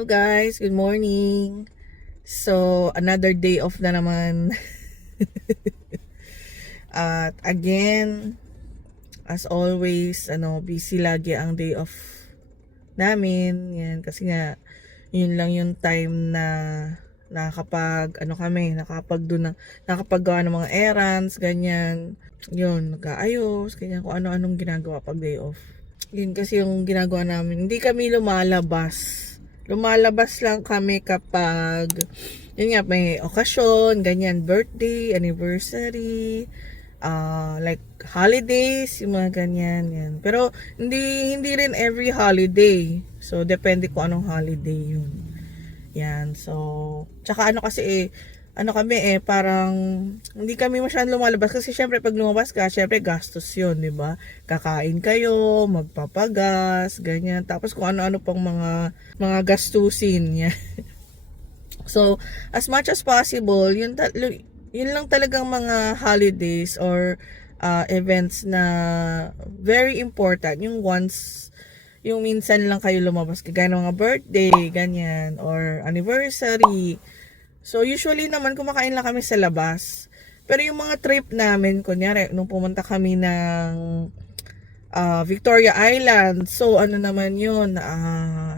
Hello guys, good morning. So, another day off na naman. At again, as always, busy lagi ang day off namin. Yan, kasi nga, yun lang yung time na nakakapaggawa ng mga errands, ganyan. Yun, nag-aayos, ganyan, kung ano-anong ginagawa pag day off. Yun kasi yung ginagawa namin. Hindi kami lumalabas. Lumalabas lang kami kapag yun nga, may okasyon, ganyan, birthday, anniversary, like holidays, yung mga ganyan, yan. Pero hindi rin every holiday. So depende kung anong holiday yun. Yan. So, tsaka parang hindi kami masyadong lumalabas kasi syempre pag lumabas ka, syempre gastos 'yun, 'di ba? Kakain kayo, magpapagas, ganyan. Tapos kung ano-ano pang mga gastusin niya. So, as much as possible, yun lang talagang mga holidays or events na very important, yung minsan lang kayo lumabas, kagaya ng mga birthday, ganyan, or anniversary. So, usually naman, kumakain lang kami sa labas. Pero yung mga trip namin, kunyari, nung pumunta kami ng Victoria Island, so, ano naman yun,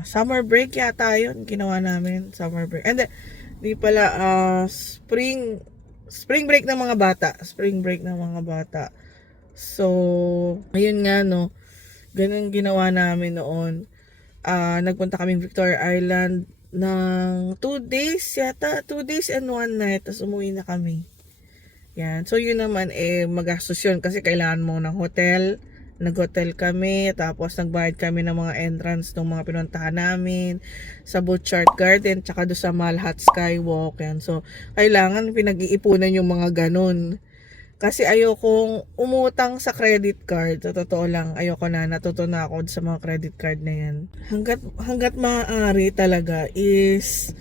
summer break yata yun, ginawa namin, summer break. And then, di pala, spring break ng mga bata. Spring break ng mga bata. So, ayun nga, no, ganun ginawa namin noon. Nagpunta kaming Victoria Island ng 2 days yata, 2 days and 1 night, tapos umuwi na kami. Yan. So yun naman magastos yun kasi kailangan mo ng hotel. Nag-hotel kami, tapos nagbayad kami ng mga entrance ng mga pinuntahan namin sa Butchart Garden, tsaka doon sa Malhat Skywalk. Yan. So kailangan pinag-iipunan yung mga ganun. Kasi ayokong umutang sa credit card. Sa totoo lang, ayoko na. Natuto na ako sa mga credit card na yan. Hanggat maaari talaga is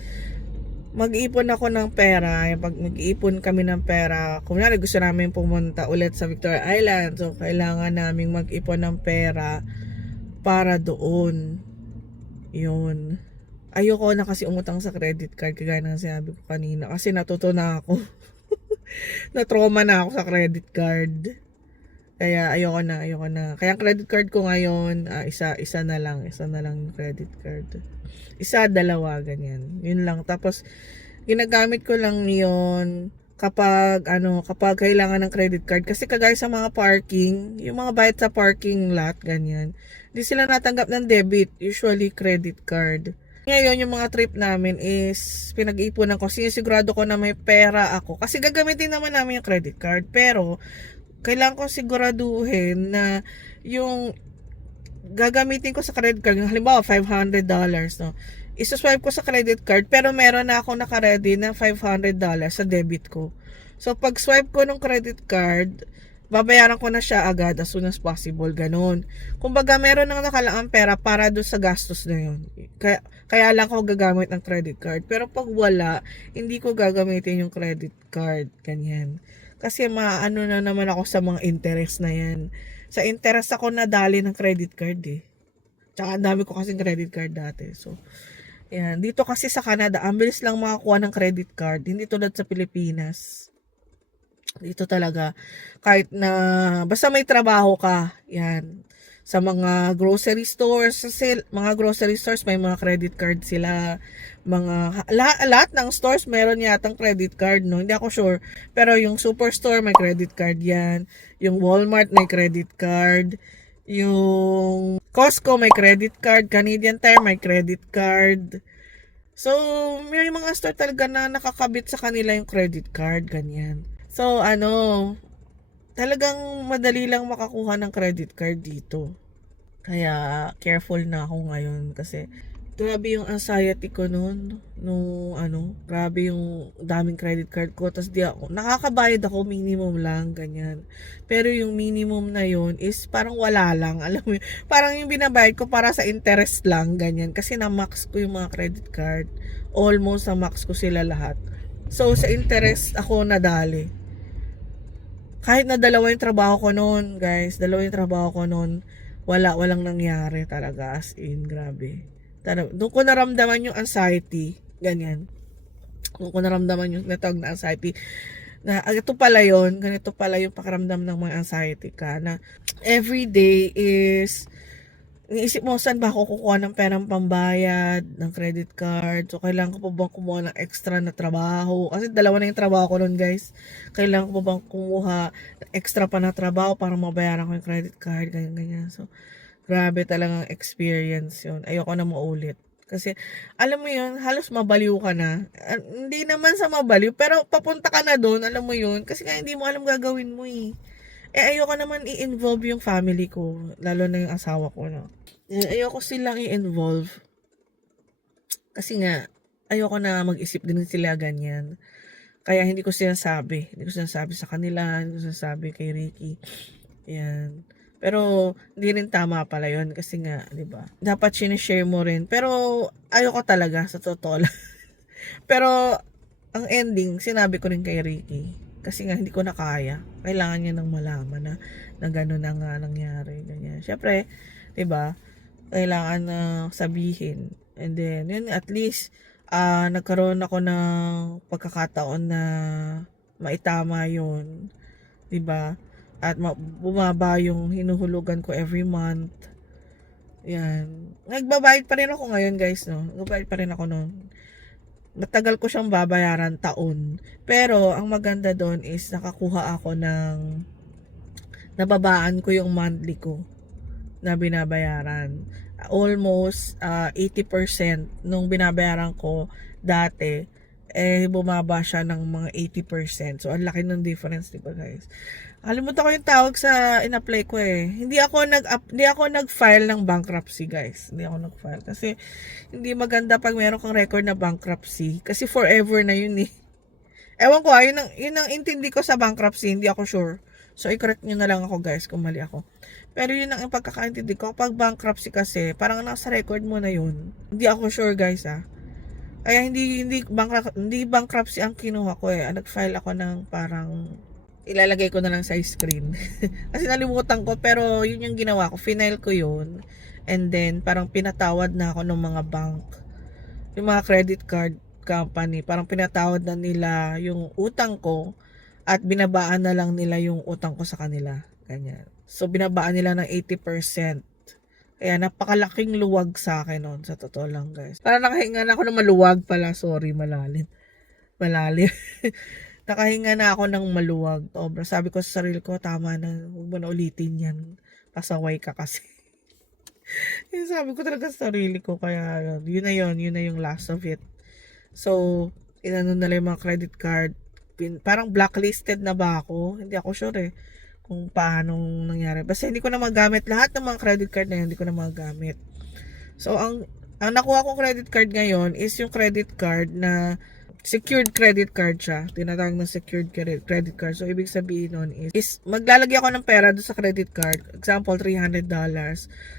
mag-ipon ako ng pera. Pag mag-ipon kami ng pera, kung gusto namin pumunta ulit sa Victoria Island, so kailangan namin mag-ipon ng pera para doon. Yun. Ayoko na kasi umutang sa credit card, kagaya ng sinabi ko kanina. Kasi natuto na ako. Na-trauma na ako sa credit card. Kaya ayoko na. Kaya ang credit card ko ngayon, isa na lang yung credit card. Isa, dalawa, ganyan. Yun lang. Tapos ginagamit ko lang 'yon kapag kailangan ng credit card kasi kagaya sa mga parking, yung mga bayad sa parking lot, ganyan. Hindi sila natanggap ng debit, usually credit card. Ngayon, yung mga trip namin is pinag-iipunan ko. Sinisigurado ko na may pera ako. Kasi gagamitin naman namin yung credit card. Pero, kailangan ko siguraduhin na yung gagamitin ko sa credit card, halimbawa $500, no? Isuswipe ko sa credit card, pero meron na ako naka-ready na $500 sa debit ko. So, pag swipe ko ng credit card, babayaran ko na siya agad as soon as possible, ganun. Kumbaga, meron nang nakalaang pera para doon sa gastos na yun. Kaya lang ako gagamit ng credit card. Pero pag wala, hindi ko gagamitin yung credit card, ganyan. Kasi maano na naman ako sa mga interest na yan. Sa interest ako nadali ng credit card eh. Tsaka ang dami ko kasing credit card dati. So, yan. Dito kasi sa Canada, ang bilis lang makakuha ng credit card. Hindi tulad sa Pilipinas. Dito talaga, kahit na basta may trabaho ka, yan, sa mga grocery stores, mga grocery stores may mga credit card sila, lahat ng stores meron yatang credit card, no? Hindi ako sure, pero yung Superstore may credit card yan, yung Walmart may credit card, yung Costco may credit card, Canadian Tire may credit card. So, may mga store talaga na nakakabit sa kanila yung credit card, ganyan. So, talagang madali lang makakuha ng credit card dito. Kaya, careful na ako ngayon kasi grabe yung anxiety ko noon. Grabe yung daming credit card ko. Tapos nakakabayad ako, minimum lang, ganyan. Pero yung minimum na yun is parang wala lang. Alam mo, parang yung binabayad ko para sa interest lang, ganyan. Kasi na-max ko yung mga credit card. Almost na-max ko sila lahat. So, sa interest ako nadali. Kahit na dalawa yung trabaho ko noon, guys, walang nangyari talaga, as in, grabe. Doon ko naramdaman yung anxiety. Ganyan. Doon ko naramdaman yung natawag na anxiety. Na ito pala yun, ganito pala yung pakiramdam ng mga anxiety ka. Na every day is, iniisip mo saan ba ako kukuha ng perang pambayad, ng credit card. So, kailangan ko pa bang kumuha ng extra na trabaho? Kasi dalawa na yung trabaho ko nun, guys. Kailangan ko pa bang kumuha ng extra pa na trabaho para mabayaran ko yung credit card, ganyan. So, grabe talagang experience yun. Ayoko na maulit. Kasi, alam mo yun, halos mabaliw ka na. Hindi naman sa mabaliw, pero papunta ka na doon, alam mo yun. Kasi nga hindi mo alam gagawin mo eh. Ayoko naman i-involve yung family ko, lalo na yung asawa ko, no. Ayoko silang i-involve. Kasi nga, ayoko na mag-isip din sila ganyan. Kaya hindi ko sinasabi. Hindi ko sinasabi sa kanila, hindi ko sinasabi kay Ricky. Yan. Pero, hindi rin tama pala yun. Kasi nga, di ba? Dapat sinishare mo rin. Pero, ayoko talaga, sa totoo lang. Pero, ang ending, sinabi ko rin kay Ricky. Kasi nga, hindi ko na kaya. Kailangan niya nang malaman na gano'n na nga nangyari. Ganyan. Siyempre, di ba? Kailangan na sabihin. And then, yun, at least, nagkaroon ako ng pagkakataon na maitama yun. Di ba? At bumaba yung hinuhulugan ko every month. Yan. Nagbabayad pa rin ako ngayon, guys, no? Nagbabayad pa rin ako noon. Matagal ko siyang babayaran taon. Pero, ang maganda doon is nakakuha ako ng nababaan ko yung monthly ko na binabayaran. Almost 80% nung binabayaran ko dati, bumaba siya ng mga 80%. So, ang laki ng difference, di ba, guys? Kalimutan ko yung tawag sa in-apply ko eh. Hindi ako nag-file ng bankruptcy, guys. Hindi ako nag-file kasi hindi maganda pag meron kang record na bankruptcy kasi forever na yun eh. Ewan ko, yun ang intindi ko sa bankruptcy, hindi ako sure. So, i-correct nyo na lang ako, guys, kung mali ako. Pero yun ang pagkakaintindi ko. Pag bankruptcy kasi, parang nasa record mo na yun. Hindi ako sure, guys, ah. Kaya hindi bankruptcy ang kinuha ko eh. Nag-file ako ng parang ilalagay ko na lang sa screen. Kasi nalimutan ko, pero yun yung ginawa ko. Final ko yun. And then, parang pinatawad na ako ng mga bank. Yung mga credit card company, parang pinatawad na nila yung utang ko at binabaan na lang nila yung utang ko sa kanila. Ganyan. So, binabaan nila ng 80%. Kaya napakalaking luwag sa akin noon, sa totoo lang, guys. Parang nakahinga na ako ng maluwag pala. Sorry, malalim. Nakahinga na ako ng maluwag. Sobra. Sabi ko sa sarili ko, tama na. Huwag mo na ulitin yan. Pasaway ka kasi. Yung sabi ko talaga sa sarili ko. Kaya yun na yun. Yun na yung last of it. So, inano na lang yung mga credit card. Parang blacklisted na ba ako? Hindi ako sure eh. Kung paano nangyari. Basta hindi ko na magamit. Lahat ng mga credit card na yun, hindi ko na magamit. So, ang nakuha kong credit card ngayon is yung credit card na secured credit card siya. Tinatawag na secured credit card. So, ibig sabihin nun is maglalagay ako ng pera doon sa credit card. Example, $300.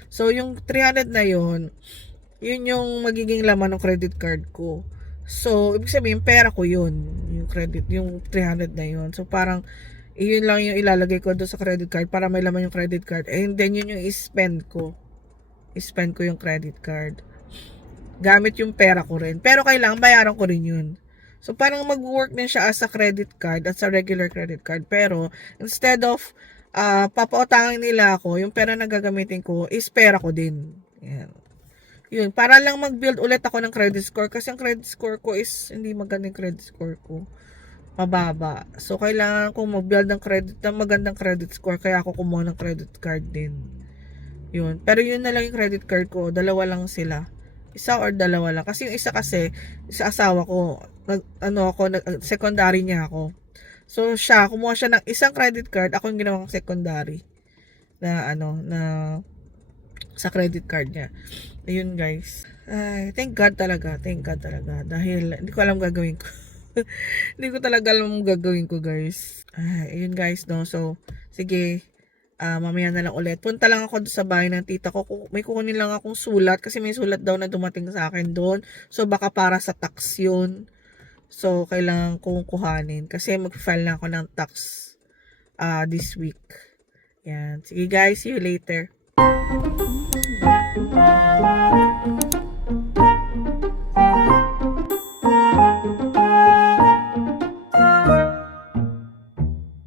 So, yung 300 na yun yung magiging laman ng credit card ko. So, ibig sabihin, pera ko yun. Yung credit, yung 300 na yun. So, parang, yun lang yung ilalagay ko doon sa credit card para may laman yung credit card. And then, yun yung i-spend ko. I-spend ko yung credit card. Gamit yung pera ko rin. Pero kailangan bayaran ko rin yun. So, parang mag-work din siya as a credit card at sa regular credit card. Pero, instead of papautangin nila ako, yung pera na gagamitin ko is pera ko din. Yan. Yun. Para lang mag-build ulit ako ng credit score. Kasi ang credit score ko is hindi magandang credit score ko. Mababa. So, kailangan kong mag-build ng magandang credit score. Kaya ako kumuha ng credit card din. Yun. Pero yun na lang yung credit card ko. Dalawa lang sila. Isa or dalawa lang. Kasi yung isa kasi, sa asawa ko, secondary niya ako. So, kumuha siya ng isang credit card. Ako yung ginawang secondary. Sa credit card niya. Ayun, guys. Ay, thank God talaga. Thank God talaga. Dahil, hindi ko alam gagawin ko. Hindi ko talaga alam gagawin ko, guys. Ay, ayun, guys, no. So, sige. Mamaya na lang ulit. Punta lang ako sa bahay ng tita ko. May kukunin lang akong sulat kasi may sulat daw na dumating sa akin doon. So, baka para sa tax yun. So, kailangan kong kuhanin kasi mag-file na ako ng tax this week. Yan. Sige guys, see you later.